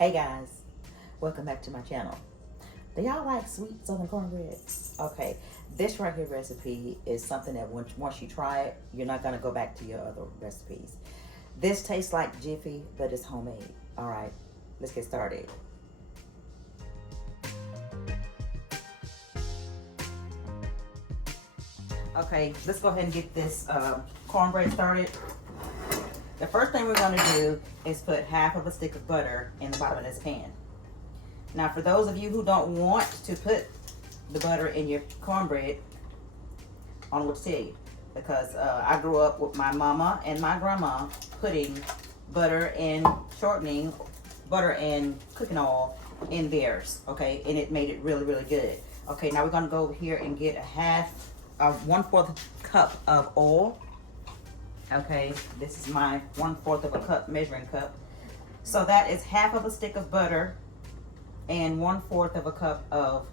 Hey guys, welcome back to my channel. Do y'all like sweet southern cornbread? Okay, this right here recipe is something that once you try it, you're not gonna go back to your other recipes. This tastes like Jiffy, but it's homemade. All right, let's get started. Okay, let's go ahead and get this cornbread started. The first thing we're going to do is put half of a stick of butter in the bottom of this pan. Now, for those of you who don't want to put the butter in your cornbread, I don't know what to tell you, because I grew up with my mama and my grandma putting butter and shortening, butter and cooking oil in theirs, okay, and it made it really, really good. Okay, now we're going to go over here and get a 1/4 cup of oil. Okay, this is my 1/4 of a cup measuring cup. So that is half of a stick of butter and 1/4 of a cup of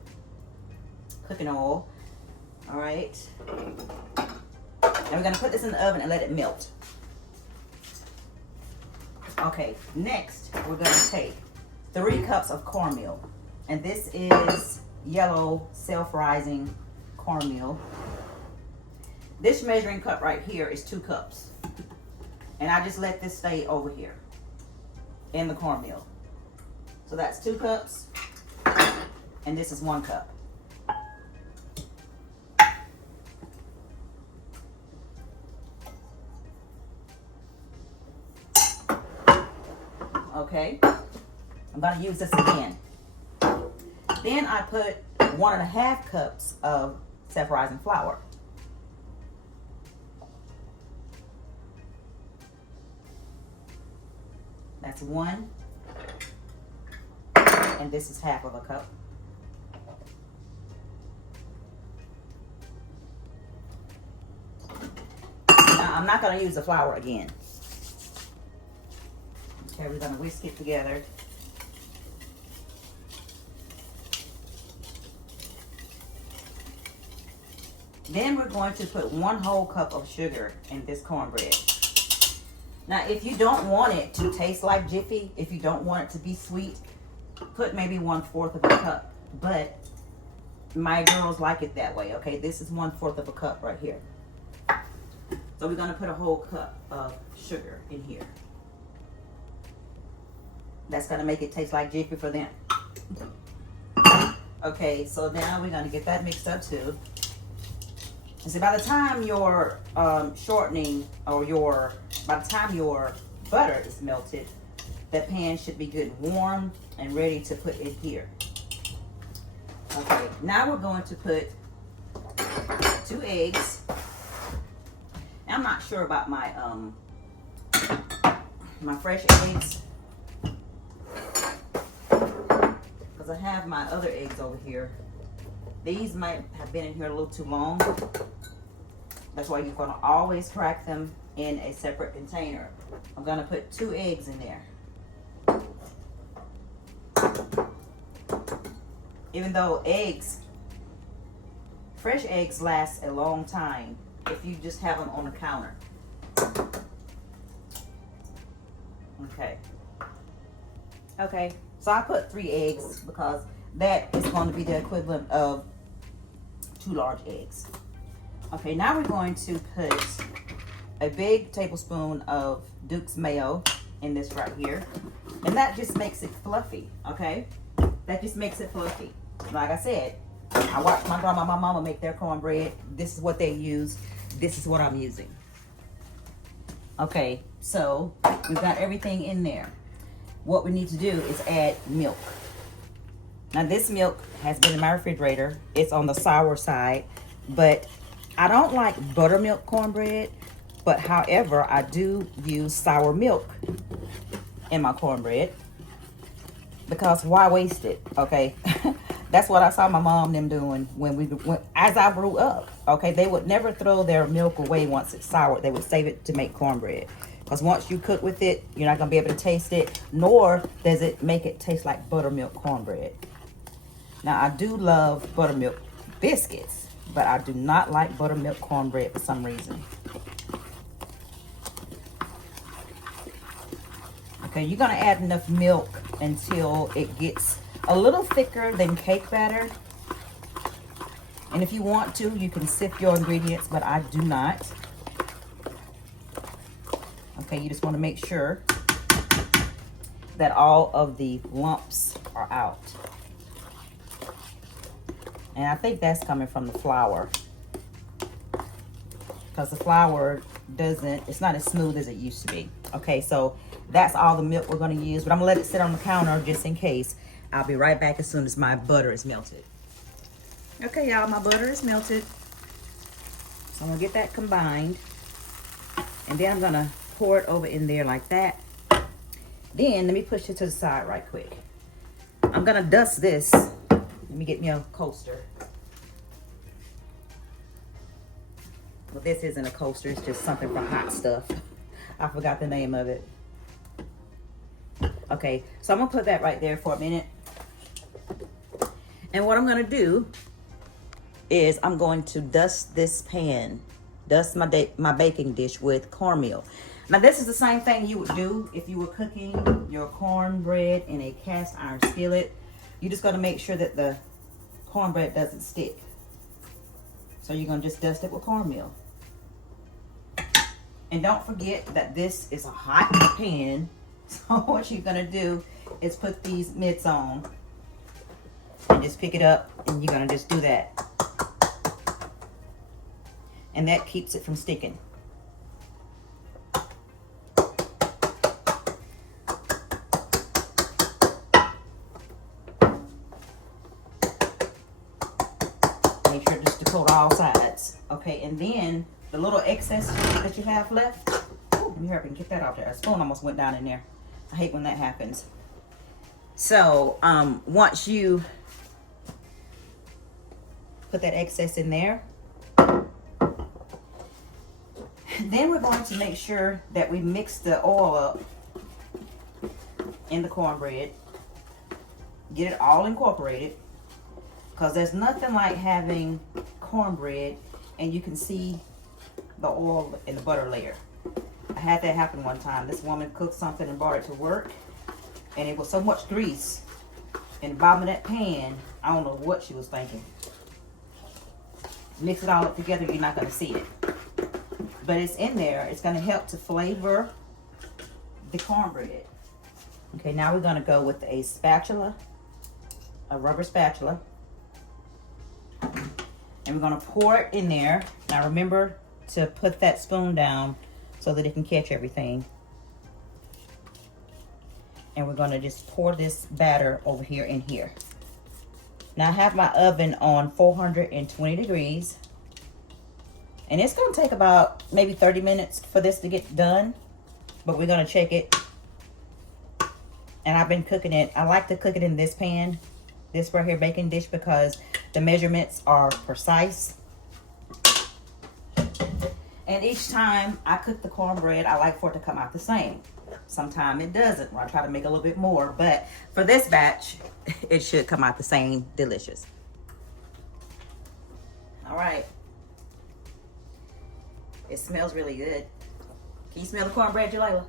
cooking oil. All right. And we're gonna put this in the oven and let it melt. Okay, next we're gonna take 3 cups of cornmeal. And this is yellow self-rising cornmeal. This measuring cup right here is 2 cups. And I just let this stay over here in the cornmeal. So that's 2 cups. And this is 1 cup. Okay. I'm going to use this again. Then I put 1½ cups of self-rising flour. That's 1, and this is half of a cup. Now, I'm not going to use the flour again. Okay, we're going to whisk it together. Then we're going to put 1 whole cup of sugar in this cornbread. Now, if you don't want it to taste like Jiffy, if you don't want it to be sweet, put maybe 1/4 of a cup. But my girls like it that way, okay? This is 1/4 of a cup right here. So we're going to put a whole cup of sugar in here. That's going to make it taste like Jiffy for them. Okay, so now we're going to get that mixed up too. And so by the time your shortening or by the time your butter is melted, that pan should be good and warm and ready to put in here. Okay, now we're going to put 2 eggs. I'm not sure about my my fresh eggs, because I have my other eggs over here. These might have been in here a little too long. That's why you're going to always crack them in a separate container. I'm going to put 2 eggs in there. Even though fresh eggs last a long time if you just have them on the counter. Okay, so I put 3 eggs because that is going to be the equivalent of 2 large eggs. Okay, now we're going to put a big tablespoon of Duke's mayo in this right here. And that just makes it fluffy, okay? That just makes it fluffy. Like I said, I watched my grandma and my mama make their cornbread. This is what they use. This is what I'm using. Okay, so we've got everything in there. What we need to do is add milk. Now this milk has been in my refrigerator. It's on the sour side, but I don't like buttermilk cornbread, but however, I do use sour milk in my cornbread because why waste it, okay? That's what I saw my mom and them doing as I grew up, okay? They would never throw their milk away once it's sour. They would save it to make cornbread because once you cook with it, you're not gonna be able to taste it, nor does it make it taste like buttermilk cornbread. Now, I do love buttermilk biscuits, but I do not like buttermilk cornbread for some reason. Okay, you're gonna add enough milk until it gets a little thicker than cake batter. And if you want to, you can sift your ingredients, but I do not. Okay, you just want to make sure that all of the lumps are out. And I think that's coming from the flour, because the flour it's not as smooth as it used to be. Okay, so that's all the milk we're going to use, but I'm going to let it sit on the counter just in case. I'll be right back as soon as my butter is melted. Okay, y'all, my butter is melted. So I'm going to get that combined. And then I'm going to pour it over in there like that. Then let me push it to the side right quick. I'm going to dust this. Let me get me a coaster. Well, this isn't a coaster. It's just something for hot stuff. I forgot the name of it. Okay, so I'm going to put that right there for a minute. And what I'm going to do is I'm going to dust this pan, dust my baking dish with cornmeal. Now, this is the same thing you would do if you were cooking your cornbread in a cast iron skillet. You just got to make sure that the cornbread doesn't stick. So you're going to just dust it with cornmeal. And don't forget that this is a hot pan. So what you're going to do is put these mitts on and just pick it up, and you're going to just do that. And that keeps it from sticking. Make sure just to coat all sides. Okay, and then the little excess that you have left, let me hurry up and get that off there. A spoon almost went down in there. I hate when that happens. So once you put that excess in there, then we're going to make sure that we mix the oil up in the cornbread. Get it all incorporated, because there's nothing like having cornbread and you can see the oil in the butter layer. I had that happen one time. This woman cooked something and brought it to work, and it was so much grease in the bottom of that pan. I don't know what she was thinking. Mix it all up together, you're not going to see it. But it's in there. It's going to help to flavor the cornbread. Okay, now we're going to go with a spatula, a rubber spatula. And we're going to pour it in there. Now remember to put that spoon down so that it can catch everything. And we're going to just pour this batter over here in here. Now I have my oven on 420 degrees. And it's going to take about maybe 30 minutes for this to get done. But we're going to check it. And I've been cooking it. I like to cook it in this pan, this right here baking dish, because the measurements are precise. And each time I cook the cornbread, I like for it to come out the same. Sometimes it doesn't, or I try to make a little bit more. But for this batch, it should come out the same, delicious. All right. It smells really good. Can you smell the cornbread, Jalila?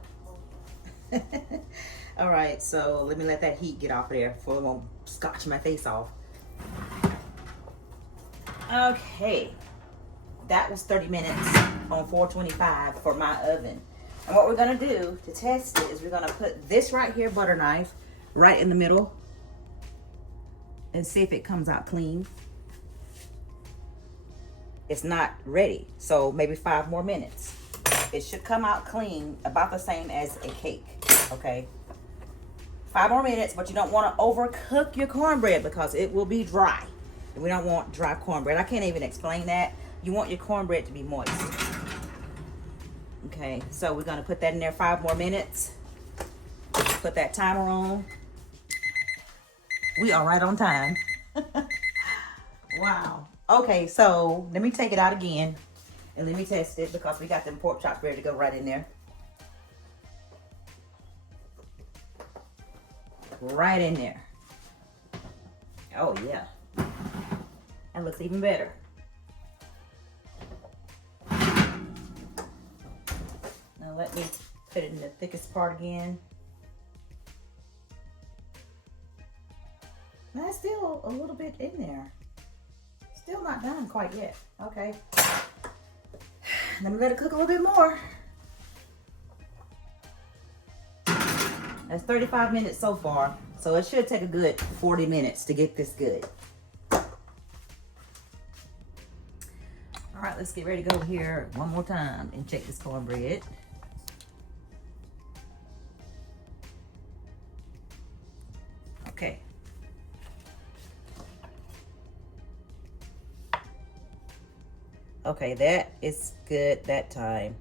All right, so let me let that heat get off there before it won't scotch my face off. Okay, that was 30 minutes on 425 for my oven. And what we're gonna do to test it is we're gonna put this right here, butter knife, right in the middle and see if it comes out clean. It's not ready, so maybe 5 more minutes. It should come out clean, about the same as a cake, okay? 5 more minutes, but you don't want to overcook your cornbread because it will be dry. And we don't want dry cornbread. I can't even explain that. You want your cornbread to be moist. Okay, so we're going to put that in there 5 more minutes. Put that timer on. We are right on time. Wow. Okay, so let me take it out again and let me test it, because we got them pork chops ready to go right in there. Right in there. Oh yeah, that looks even better. Now let me put it in the thickest part again. still a little bit in there. Still not done quite yet. Okay. Let me let it cook a little bit more. That's 35 minutes so far. So it should take a good 40 minutes to get this good. All right, let's get ready to go here one more time and check this cornbread. Okay. Okay, that is good that time.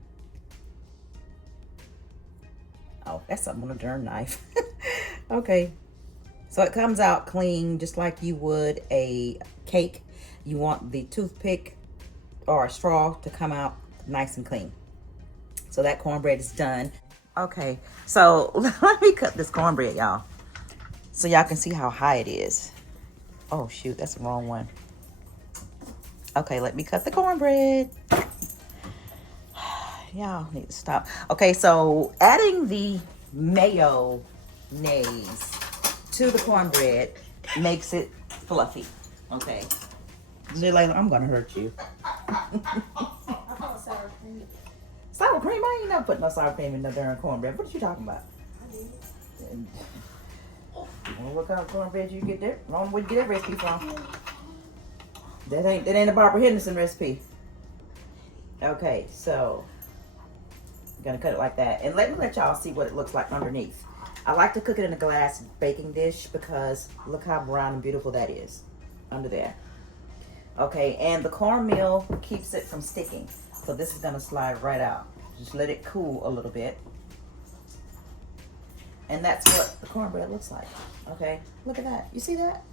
Oh, that's something on a darn knife. Okay, so it comes out clean just like you would a cake. You want the toothpick or a straw to come out nice and clean. So that cornbread is done. Okay, so let me cut this cornbread, y'all, so y'all can see how high it is. Oh shoot, that's the wrong one. Okay, let me cut the cornbread. Y'all need to stop. Okay, so adding the mayonnaise to the cornbread makes it fluffy. Okay. Layla, I'm gonna hurt you. Sour cream. Sour cream? I ain't never put no sour cream in the darn cornbread. What are you talking about? I did. Well, what kind of cornbread you get there? Wrong way to get that recipe from. That ain't a Barbara Henderson recipe. Okay, so I'm gonna cut it like that, and let me let y'all see what it looks like underneath. I like to cook it in a glass baking dish because look how brown and beautiful that is under there. Okay, and the cornmeal keeps it from sticking, so this is gonna slide right out. Just let it cool a little bit, and that's what the cornbread looks like. Okay, look at that. You see that?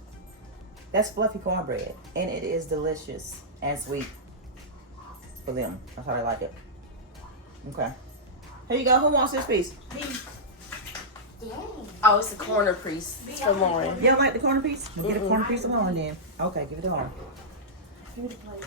That's fluffy cornbread, and it is delicious and sweet for them. That's how they like it. Okay. Here you go. Who wants this piece? Oh, it's a corner piece. It's for Lauren. You don't like the corner piece? Well, get a corner piece of Lauren then. Okay, give it to Lauren. Give me the plate.